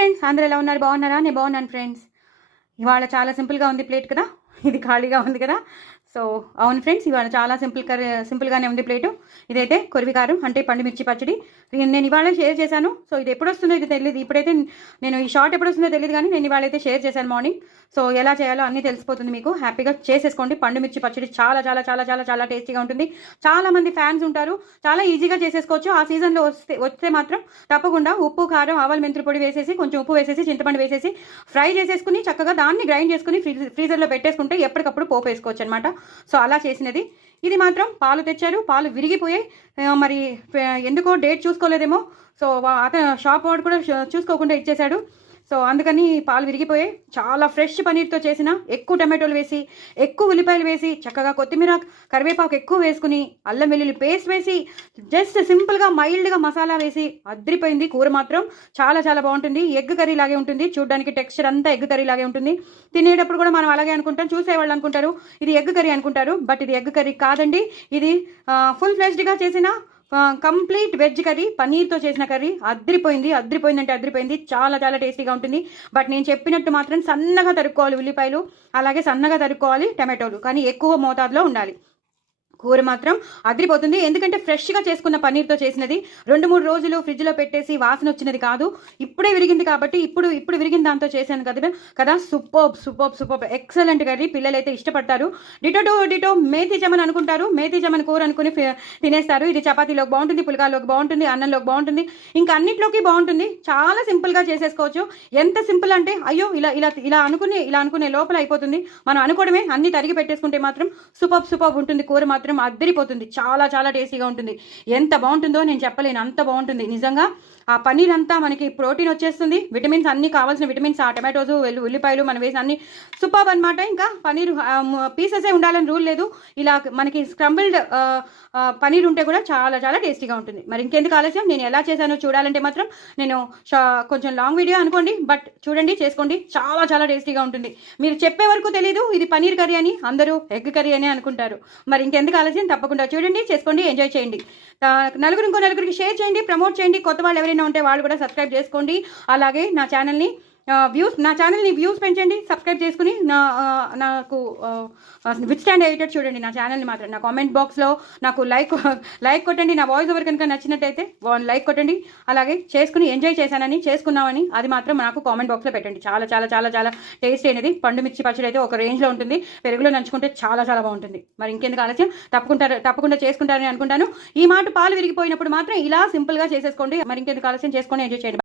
Friends, అందరూ ఎలా ఉన్నారు? బాగున్నారా? నేను బాగున్నాను ఫ్రెండ్స్. ఇవాళ చాలా సింపుల్గా ఉంది ప్లేట్ కదా, ఇది ఖాళీగా ఉంది కదా. సో అవును ఫ్రెండ్స్, ఇవాళ చాలా సింపుల్గానే ఉంది ప్లేటు. ఇదైతే కొరివికారం అంటే పండుమిర్చి పచ్చడి నేను ఇవాళ షేర్ చేశాను. సో ఇది ఎప్పుడు వస్తుందో ఇది తెలియదు, ఇప్పుడైతే నేను ఈ షార్ట్ ఎప్పుడు వస్తుందో తెలియదు, కానీ నేను ఇవాళ అయితే షేర్ చేశాను మార్నింగ్. సో ఎలా చేయాలో అన్నీ తెలిసిపోతుంది మీకు. హ్యాపీగా చేసేసుకోండి. పండుమిర్చి పచ్చడి చాలా చాలా చాలా చాలా చాలా టేస్టీగా ఉంటుంది. చాలా మంది ఫ్యాన్స్ ఉంటారు, చాలా ఈజీగా చేసేసుకోవచ్చు. ఆ సీజన్లో వస్తే మాత్రం తప్పకుండా ఉప్పు, కారం, ఆవాలు, మెంతుల పొడి వేసేసి, కొంచెం ఉప్పు వేసేసి, చింతపండు వేసేసి ఫ్రై చేసేసుకుని చక్కగా దాన్ని గ్రైండ్ చేసుకుని ఫ్రీజర్లో పెట్టేసుకుంటే ఎప్పటికప్పుడు పోపు వేసుకోవచ్చు అనమాట. సో అలా చేసినది. ఇది మాత్రం పాలు తెచ్చారు, పాలు విరిగిపోయాయి. మరి ఎందుకో డేట్ చూసుకోలేదేమో. సో అతను షాప్ వాడు కూడా చూసుకోకుండా ఇచ్చేశాడు. సో అందుకని పాలు విరిగిపోయాయి. చాలా ఫ్రెష్ పనీర్తో చేసిన, ఎక్కువ టమాటోలు వేసి, ఎక్కువ ఉల్లిపాయలు వేసి, చక్కగా కొత్తిమీర, కరివేపాకు ఎక్కువ వేసుకుని, అల్లం వెల్లుల్లి పేస్ట్ వేసి, జస్ట్ సింపుల్గా మైల్డ్గా మసాలా వేసి అద్రిపోయింది. కూర మాత్రం చాలా చాలా బాగుంటుంది. ఎగ్ కర్రీ లాగే ఉంటుంది చూడడానికి. టెక్స్చర్ అంతా ఎగ్ కర్రీ లాగే ఉంటుంది. తినేటప్పుడు కూడా మనం అలాగే అనుకుంటాం, చూసేవాళ్ళు అనుకుంటారు ఇది ఎగ్ కర్రీ అనుకుంటారు. బట్ ఇది ఎగ్ కర్రీ కాదండి. ఇది ఫుల్ ఫ్లెష్డ్గా చేసిన కంప్లీట్ వెజ్ కర్రీ, పనీర్తో చేసిన కర్రీ. అద్రిపోయిందంటే అద్రిపోయింది. చాలా చాలా టేస్టీగా ఉంటుంది. బట్ నేను చెప్పినట్టు మాత్రం సన్నగా తరుక్కోవాలి ఉల్లిపాయలు, అలాగే సన్నగా తరుక్కోవాలి టమాటోలు, కానీ ఎక్కువ మోతాదులో ఉండాలి. కూర మాత్రం అదిరిపోతుంది. ఎందుకంటే ఫ్రెష్గా చేసుకున్న పన్నీర్తో చేసినది. 2-3 రోజులు ఫ్రిడ్జ్లో పెట్టేసి వాసన వచ్చినది కాదు. ఇప్పుడే విరిగింది కాబట్టి ఇప్పుడు విరిగిన దాంతో చేశాను కదా. Super excellent curry. పిల్లలైతే ఇష్టపడతారు. డిటో మేథీ జమన్ అనుకుంటారు, మేథీ జమన్ కూర అనుకుని తినేస్తారు. ఇది చపాతీలోకి బాగుంటుంది, పుల్కాలోకి బాగుంటుంది, అన్నంలోకి బాగుంటుంది, ఇంకా అన్నింటిలోకి బాగుంటుంది. చాలా సింపుల్గా చేసేసుకోవచ్చు. ఎంత సింపుల్ అంటే అయ్యో ఇలా అనుకునే లోపల అయిపోతుంది. మనం అనుకోవడమే. అన్ని తరిగి పెట్టేసుకుంటే మాత్రం సూపర్ ఉంటుంది. కూర మాత్రం అద్దరిపోతుంది. చాలా చాలా టేస్టీగా ఉంటుంది. ఎంత బాగుంటుందో నేను చెప్పలేను, అంత బాగుంటుంది నిజంగా. ఆ పన్నీర్ అంతా మనకి ప్రోటీన్ వచ్చేస్తుంది, విటమిన్స్, అన్ని కావాల్సిన విటమిన్స్ ఆ టమాటోస్, ఉల్లిపాయలు మనం వేసిన అన్ని సూపర్ అనమాట. ఇంకా పన్నీర్ పీసెసే ఉండాలని రూల్ లేదు. ఇలా మనకి స్క్రంబుల్డ్ పన్నీర్ ఉంటే కూడా చాలా చాలా టేస్టీగా ఉంటుంది. మరి ఇంకెందుకు ఆలస్యం, నేను ఎలా చేశానో చూడాలంటే మాత్రం నేను కొంచెం లాంగ్ వీడియో అనుకోండి, బట్ చూడండి, చేసుకోండి. చాలా చాలా టేస్టీగా ఉంటుంది. మీరు చెప్పే వరకు తెలీదు ఇది పన్నీర్ కర్రీ అని, అందరూ ఎగ్ కర్రీ అని అనుకుంటారు. మరి ఇంకెందుకు ఆలస్యం, తప్పకుండా చూడండి, చేసుకోండి, ఎంజాయ్ చేయండి. ఇంకో నలుగురికి షేర్ చేయండి, ప్రమోట్ చేయండి. కొత్త వాళ్ళు ఎవరైనా ఉంటే వాళ్ళు కూడా సబ్స్క్రైబ్ చేసుకోండి. అలాగే నా ఛానల్ని వ్యూస్ పెంచండి. సబ్స్క్రైబ్ చేసుకుని నాకు విత్ స్టాండ్ అయ్యేటట్టు చూడండి నా ఛానల్ని మాత్రం. నా కామెంట్ బాక్స్లో నాకు లైక్ కొట్టండి. నా వాయిస్ ఓవర్ కనుక నచ్చినట్టయితే లైక్ కొట్టండి. అలాగే చేసుకున్నామని అది మాత్రం నాకు కామెంట్ బాక్స్లో పెట్టండి. చాలా చాలా చాలా చాలా టేస్ట్ అయినది పండుమిర్చి పచ్చడి అయితే ఒక రేంజ్లో ఉంటుంది. పెరుగులో నంచుకుంటే చాలా చాలా బాగుంటుంది. మరి ఇంకెందుకు ఆలస్యం, తప్పకుండా చేసుకుంటారని అనుకుంటాను. ఈ మాట పాలు విరిగిపోయినప్పుడు మాత్రం ఇలా సింపుల్గా చేసేసుకోండి. మరి ఇంకెందుకు ఆలస్యం, చేసుకొని ఎంజాయ్ చేయండి.